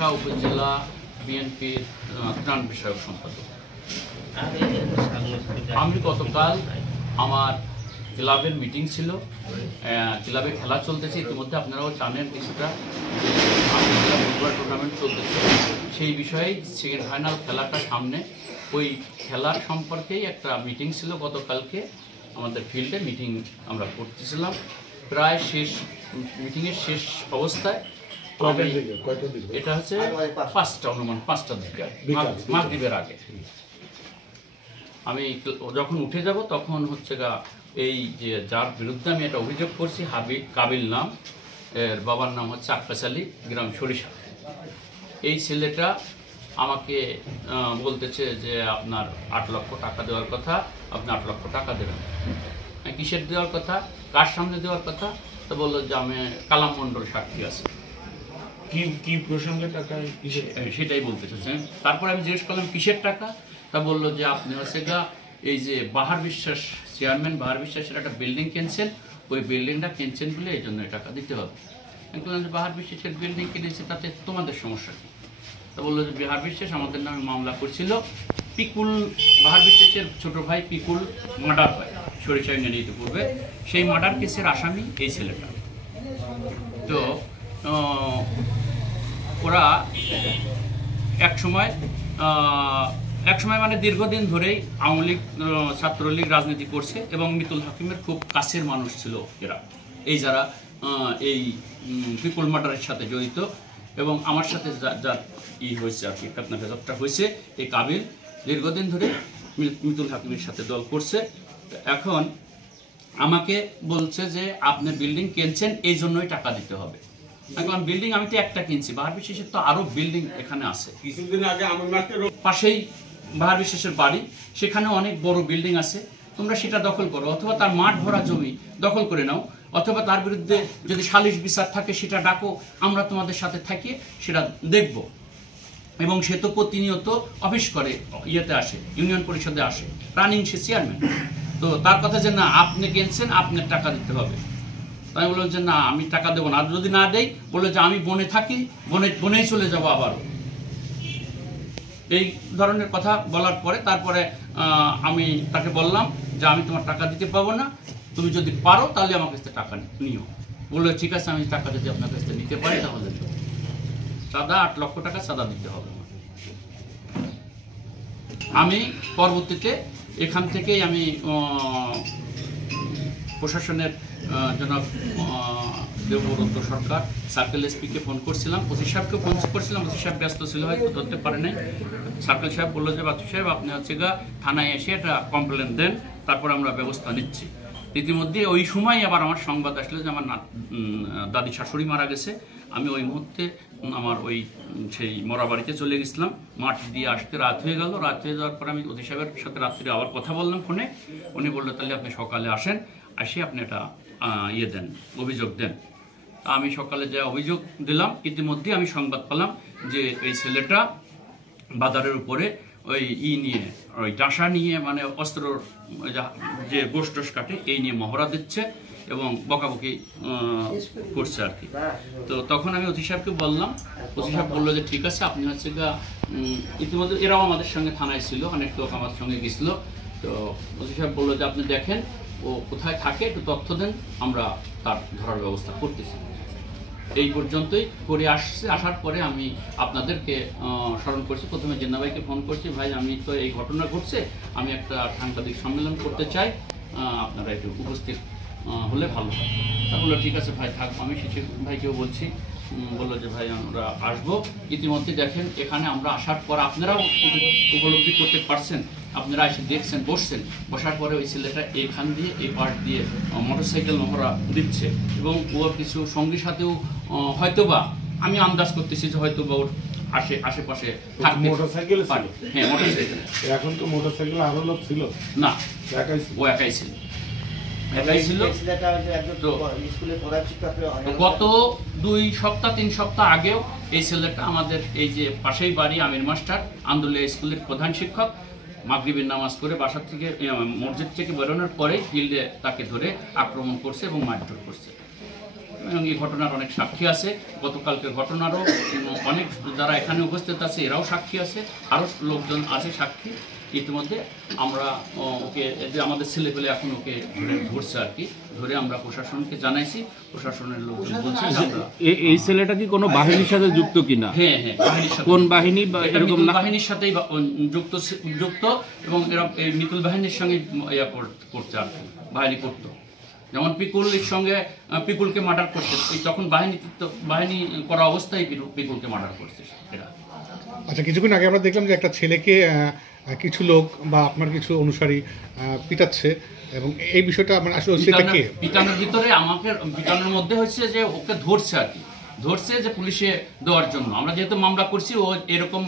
শাহ উপজেলা বিএনপির ত্রাণ বিষয়ক সম্পাদক। আমি গতকাল আমার ক্লাবের মিটিং ছিল, ক্লাবে খেলা চলতেছে, ইতিমধ্যে আপনারাও জানেন কিছুটা ফুটবল টুর্নামেন্ট চলতেছে, সেই বিষয়ে সেকেন্ড ফাইনাল খেলাটা সামনে, ওই খেলার সম্পর্কেই একটা মিটিং ছিল গতকালকে আমাদের ফিল্ডে মিটিং আমরা করতেছিলাম। প্রায় শেষ মিটিংয়ের শেষ অবস্থায় এটা হচ্ছে 5টা অনুমান 5টার দিকে মাগরিবের আগে আমি যখন উঠে যাব তখন হচ্ছে এই যে যার বিরুদ্ধে আমি একটা অভিযোগ করছি কাবিল নাম, এর বাবার নাম হচ্ছে আক্কাস আলী, গ্রাম সরিষা। এই ছেলেটা আমাকে বলতেছে যে আপনার 8 লক্ষ টাকা দেওয়ার কথা, আপনি 8 লক্ষ টাকা দেবেন। কিসের দেওয়ার কথা, কার সামনে দেওয়ার কথা? তো বললো যে আমি কালাম মণ্ডল সাক্ষী আছে। কি প্রসঙ্গে টাকা সেটাই বলতে চাচ্ছেন। তারপর আমি জিজ্ঞেস করলাম কিসের টাকা? তা বললো যে আপনি হচ্ছে এই যে বাহার বিশ্বাস চেয়ারম্যান বাহার বিশ্বাসের একটা বিল্ডিং কিনছেন, ওই বিল্ডিংটা কিনছেন বলে এই জন্য টাকা দিতে হবে। আমি বললাম যে বাহার বিশ্বাসের বিল্ডিং কিনেছে, তাতে তোমাদের সমস্যা কী? তা বললো যে বাহার বিশ্বাস আমাদের নামে মামলা করছিল, পিকুল বাহার বিশ্বাসের ছোট ভাই পিকুল মার্ডার হয় সরিষা ইউনিয়নে ইতিপূর্বে, সেই মার্ডার কেসের আসামি এই ছেলেটা। তো ওরা এক সময় মানে দীর্ঘদিন ধরেই আওয়ামী লীগ ছাত্রলীগ রাজনীতি করছে এবং মিতুল হাকিমের খুব কাছের মানুষ ছিল এরা, এই যারা এই পিপুল মার্ডারের সাথে জড়িত। এবং আমার সাথে যার হয়েছে আর কি ঘটনা ভেদকটা হয়েছে, এই কাবিল দীর্ঘদিন ধরে মিতুল হাকিমের সাথে দল করছে। এখন আমাকে বলছে যে আপনি বিল্ডিং কিনছেন, এই জন্যই টাকা দিতে হবে। এখন বিল্ডিং আমি তো একটা কিনছি, বাহার বিশ্বাসের তো আরো বিল্ডিং এখানে আছে, কিছুদিন আগে পাশেই বাহার বিশ্বাসের বাড়ি, সেখানে অনেক বড় বিল্ডিং আছে, তোমরা সেটা দখল করো, অথবা তার মাঠ ভরা জমি দখল করে নাও, অথবা তার বিরুদ্ধে যদি সালিশ বিচার থাকে সেটা ডাকো, আমরা তোমাদের সাথে থাকি, সেটা দেখব। এবং সে তো প্রতিনিয়ত অফিস করে, ইয়েতে আসে, ইউনিয়ন পরিষদে আসে, রানিং সে চেয়ারম্যান। তো তার কথা যে না আপনি কিনছেন, আপনার টাকা দিতে হবে। তাই বললো যে না আমি টাকা দেবো না, আর যদি না দেই বললো যে আমি বনে থাকি, বনেই চলে যাবো আবার। এই ধরনের কথা বলার পরে তারপরে আমি তাকে বললাম যে আমি তোমার টাকা দিতে পাবো না, তুমি যদি পারো তাহলে আমার কাছ থেকে টাকা নিও। বললো ঠিক আছে, আমি টাকা যদি আপনার কাছ থেকে নিতে পারি তাহলে চাঁদা 8 লক্ষ টাকা চাঁদা দিতে হবে। আমি পরবর্তীতে এখান থেকেই আমি প্রশাসনের জনাব দেবব্রত সরকার সার্কেল এসপিকে ফোন করছিলাম, ওসি সাহেবকে ফোন করছিলাম, ওসি সাহেব ব্যস্ত ছিল, হয়তো ধরতে পারে নাই। সার্কেল সাহেব বললো যে বাচ্চু সাহেব আপনি হচ্ছে থানায় এসে একটা কমপ্লেন দেন, তারপর আমরা ব্যবস্থা নিচ্ছি। ইতিমধ্যে ওই সময় আবার আমার সংবাদ আসলো যে আমার দাদি শাশুড়ি মারা গেছে। আমি ওই মুহূর্তে আমার সেই মরা বাড়িতে চলে গেছিলাম, মাটি দিয়ে আসতে রাত হয়ে গেল। রাত হয়ে যাওয়ার পর আমি ওসি সাহেবের সাথে রাত্রে আবার কথা বললাম ফোনে। উনি বললো তাহলে আপনি সকালে আসেন, আসে আপনি একটা দেন, অভিযোগ দেন। আমি সকালে যে অভিযোগ দিলাম, ইতিমধ্যে আমি সংবাদ পেলাম যে এই ছেলেটা বাজারের উপরে নিয়ে ডাসা নিয়ে, মানে অস্ত্র যে গোষ্ঠস কাটে এই নিয়ে মহড়া দিচ্ছে এবং বকাবকি করছে আর কি। তো তখন আমি ওসি সাহেবকে বললাম, ওসি সাহেব বললো যে ঠিক আছে আপনি হচ্ছে ইতিমধ্যে এরাও আমাদের সঙ্গে থানায় ছিল, অনেক লোক আমার সঙ্গে গেছিল। তো ওসি সাহেব বললো যে আপনি দেখেন ও কোথায় থাকে, একটু তথ্য দেন, আমরা তার ধরার ব্যবস্থা করতেছি। এই পর্যন্তই করে আসার পরে আমি আপনাদেরকে স্মরণ করছি, প্রথমে জিন্না ভাইকে ফোন করছি, ভাই আমি তো এই ঘটনা ঘটছে, আমি একটা সাংবাদিক সম্মেলন করতে চাই, আপনারা একটু উপস্থিত হলে ভালো হয়। তা বললো ঠিক আছে ভাই থাক। আমি শিশির ভাইকেও বলছি, বললো যে ভাই আমরা আসবো। ইতিমধ্যে দেখেন এখানে আমরা আসার পর আপনারাও উপলব্ধি করতে পারছেন, আপনারা এসে দেখছেন, বসার পরে ওই ছেলেটা এখান দিয়ে এই পার্ট দিয়ে মোটরসাইকেল মহড়া দিচ্ছে এবং ওর কিছু সঙ্গী সাথেও হয়তোবা আমি আন্দাজ করতেছি যে হয়তোবা ওর আশেপাশে থাকতে মোটরসাইকেল। হ্যাঁ মোটরসাইকেল। এখন তো মোটরসাইকেল আরো লোক ছিল না, ও একাই ছিল। গত 2 সপ্তাহ 3 সপ্তাহ আগেও এই ছেলেটা আমাদের এই যে পাশেই বাড়ি আমির মাস্টার আন্দোলিয়া স্কুলের প্রধান শিক্ষক, মাগরিবের নামাজ পড়ে বাসা থেকে মসজিদ থেকে বেরোনোর পরে ফিল্ডে তাকে ধরে আক্রমণ করছে এবং মারধর করছে। এবং এই ঘটনার অনেক সাক্ষী আছে। গতকালকের ঘটনারও অনেক যারা এখানে উপস্থিত আছে এরাও সাক্ষী আছে, আরও লোকজন আছে সাক্ষী। ইতিমধ্যে আমরা ওকে যে আমাদের ছেলেপেলে এখন ওকে ধরছে আর কি, ধরে আমরা প্রশাসনকে জানাইছি, প্রশাসনের লোকজন বলছে আমরা এই ছেলেটা কি কোনো বাহিনীর সাথে যুক্ত কিনা? হ্যাঁ হ্যাঁ, বাহিনীর সাথে। কোন বাহিনী বা এরকম না? বাহিনীর সাথেই যুক্ত এবং এরা এই মিতুল বাহিনীর সঙ্গে ইয়া করছে আর কি, বাহিনী করতো। যেমন পিকুলের সঙ্গে পিকুলকে মার্ডার করছে, তখন বাহিনী করা অবস্থায় পিকুলকে মার্ডার করছে এরা। আচ্ছা, কিছুক্ষণ আগে আমরা দেখলাম যে একটা ছেলেকে কিছু লোক বা আপনার কিছু অনুসারী পিটাচ্ছে, এবং এই বিষয়টা মানে আসলে সেটা কে? পিটানোর ভিতরে আমাকে পিটানোর মধ্যে হচ্ছে যে ওকে ধরছে আর কি, ধরছে যে পুলিশে দেওয়ার জন্য। আমরা যেহেতু মামলা করছি, ও এরকম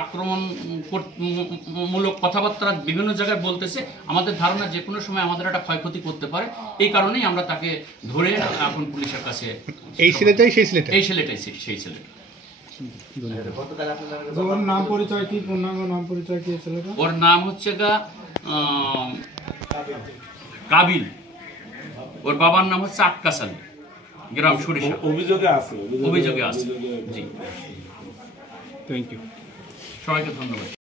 আক্রমণমূলক কথাবার্তা বিভিন্ন জায়গায় বলতেছে, আমাদের ধারণা যে কোনো সময় আমাদের একটা ক্ষয়ক্ষতি করতে পারে, এই কারণেই আমরা তাকে ধরে এখন পুলিশের কাছে। এই ছেলেটাই সেই ছেলেটা? এই ছেলেটাই সেই ছেলেটা। ওর নাম পরিচয় কি, পূর্ণাঙ্গ নাম পরিচয় কি ছেলেটা? ওর নাম হচ্ছে কাবিল, ওর বাবার নাম হচ্ছে আক্কাস আলী, গ্রাম সরিষা। অভিযোগে আছে। অভিযোগে আছে, জি। থ্যাংক ইউ, সবাইকে ধন্যবাদ।